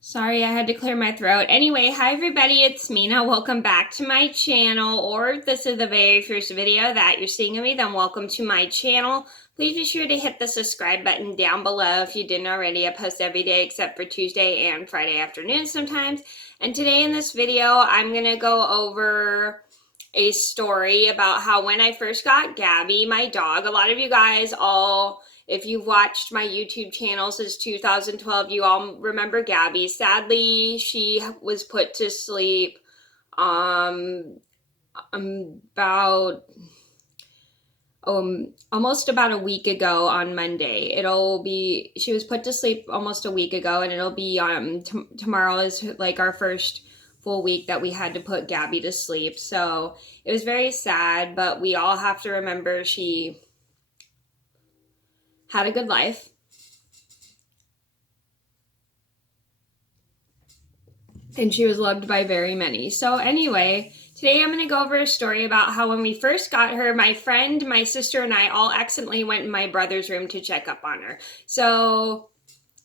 Sorry, I had to clear my throat. Anyway, hi everybody, it's Mena. Welcome back to my channel, or if this is the very first video that you're seeing of me, then welcome to my channel. Please be sure to hit the subscribe button down below if you didn't already. I post every day except for Tuesday and Friday afternoon sometimes. And today in this video, I'm going to go over a story about how when I first got Gabby, my dog, a lot of you guys all, if you've watched my YouTube channel since 2012, you all remember Gabby. Sadly, she was put to sleep about almost about a week ago on Monday. She was put to sleep almost a week ago, and it'll be tomorrow is like our first full week that we had to put Gabby to sleep. So it was very sad, but we all have to remember she had a good life. And she was loved by very many. So anyway, today I'm going to go over a story about how when we first got her, my friend, my sister, and I all accidentally went in my brother's room to check up on her. So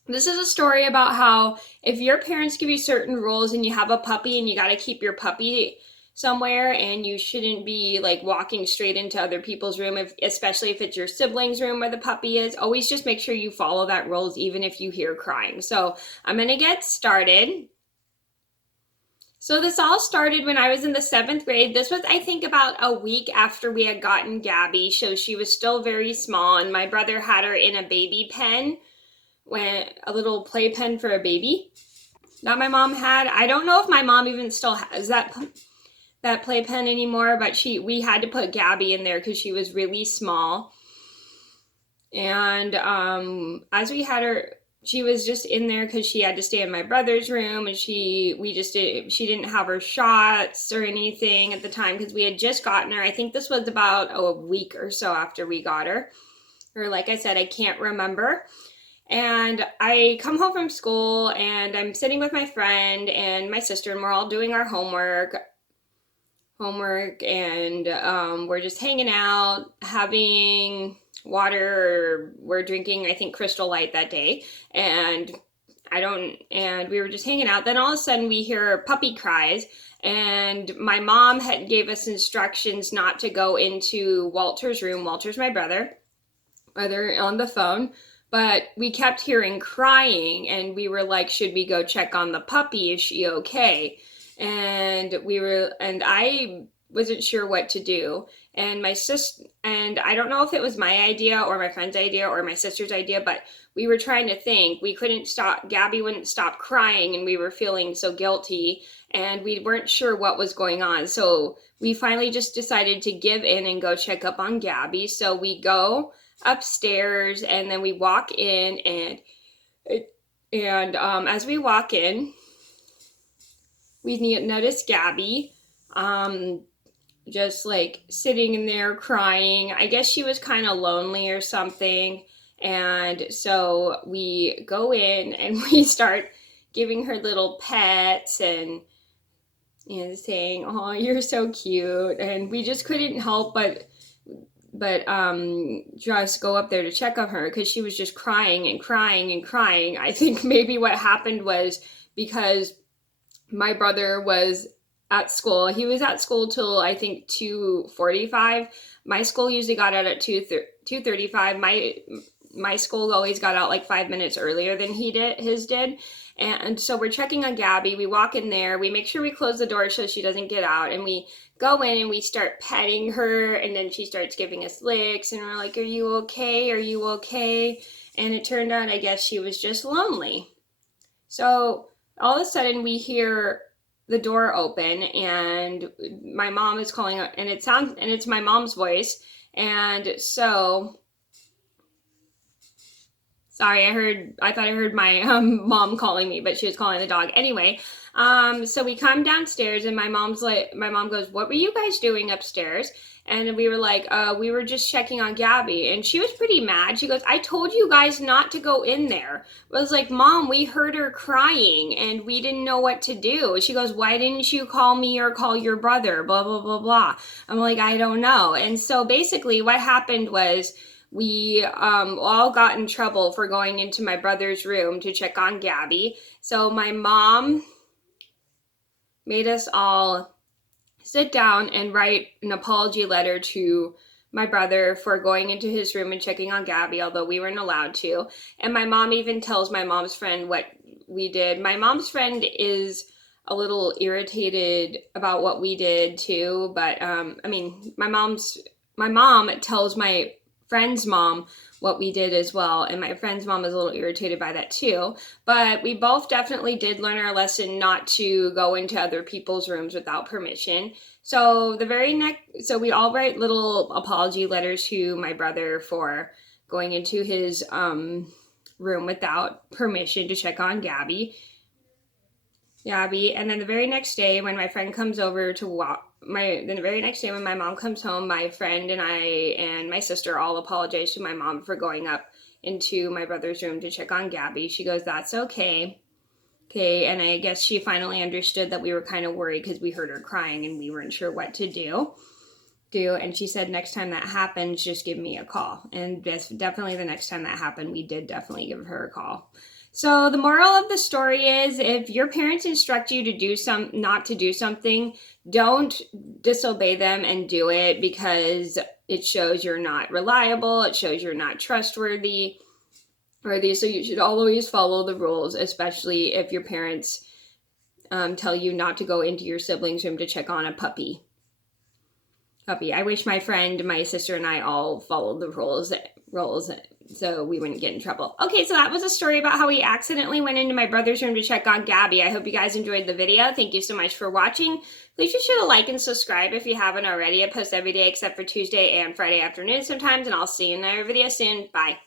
this is a story about how if your parents give you certain rules and you have a puppy and you got to keep your puppy somewhere, and you shouldn't be like walking straight into other people's room, especially if it's your sibling's room where the puppy is. Always just make sure you follow that rules even if you hear crying. So I'm going to get started. So this all started when I was in the 7th grade. This was, I think, about a week after we had gotten Gabby. So she was still very small, and my brother had her in a baby pen, a little play pen for a baby that my mom had. I don't know if my mom even still has that playpen anymore, but we had to put Gabby in there because she was really small. And as we had her, she was just in there because she had to stay in my brother's room, and she didn't have her shots or anything at the time because we had just gotten her. I think this was about a week or so after we got her, or like I said, I can't remember. And I come home from school, and I'm sitting with my friend and my sister, and we're all doing our homework, and we're just hanging out, having water. We're drinking, I think, Crystal Light that day, and we were just hanging out. Then all of a sudden we hear puppy cries, and my mom gave us instructions not to go into Walter's room. Walter's my brother on the phone, but we kept hearing crying, and we were like, should we go check on the puppy? Is she okay? And I wasn't sure what to do. And my sister, and I don't know if it was my idea or my friend's idea or my sister's idea, but we were trying to think. We couldn't stop, Gabby wouldn't stop crying, and we were feeling so guilty, and we weren't sure what was going on. So we finally just decided to give in and go check up on Gabby. So we go upstairs, and then we walk in, and as we walk in, we notice Gabby just like sitting in there crying. I guess she was kind of lonely or something. And so we go in and we start giving her little pets and saying, "Oh, you're so cute." And we just couldn't help but just go up there to check on her because she was just crying and crying and crying. I think maybe what happened was because my brother was at school. He was at school till I think 2:45. My school usually got out at 2:35. My school always got out like 5 minutes earlier than his did. And so we're checking on Gabby. We walk in there. We make sure we close the door so she doesn't get out. And we go in and we start petting her. And then she starts giving us licks. And we're like, "Are you okay? Are you okay?" And it turned out, I guess, she was just lonely. So all of a sudden we hear the door open, and my mom is calling, and it's my mom's voice. And so sorry, I thought I heard my mom calling me, but she was calling the dog. Anyway, so we come downstairs, and my mom goes, "What were you guys doing upstairs?" And we were like, "We were just checking on Gabby." And she was pretty mad. She goes, "I told you guys not to go in there." I was like, "Mom, we heard her crying and we didn't know what to do." She goes, "Why didn't you call me or call your brother? Blah, blah, blah, blah." I'm like, "I don't know." And so basically what happened was we all got in trouble for going into my brother's room to check on Gabby. So my mom made us all sit down and write an apology letter to my brother for going into his room and checking on Gabby, although we weren't allowed to. And my mom even tells my mom's friend what we did. My mom's friend is a little irritated about what we did too, but I mean, my mom tells my friend's mom what we did as well, and my friend's mom is a little irritated by that too. But we both definitely did learn our lesson not to go into other people's rooms without permission. So we all write little apology letters to my brother for going into his room without permission to check on Gabby. And then the very next day when my friend comes over to the very next day when my mom comes home, my friend and I and my sister all apologize to my mom for going up into my brother's room to check on Gabby. She goes, "That's okay." Okay, and I guess she finally understood that we were kind of worried because we heard her crying and we weren't sure what to do. And she said, "Next time that happens, just give me a call." And definitely the next time that happened, we did definitely give her a call. So the moral of the story is, if your parents instruct you to do not to do something, don't disobey them and do it, because it shows you're not reliable. It shows you're not trustworthy. So you should always follow the rules, especially if your parents tell you not to go into your sibling's room to check on a puppy. I wish my friend, my sister, and I all followed the rules so we wouldn't get in trouble. Okay, so that was a story about how we accidentally went into my brother's room to check on Gabby. I hope you guys enjoyed the video. Thank you so much for watching. Please be sure to like and subscribe if you haven't already. I post every day except for Tuesday and Friday afternoon sometimes, and I'll see you in another video soon. Bye.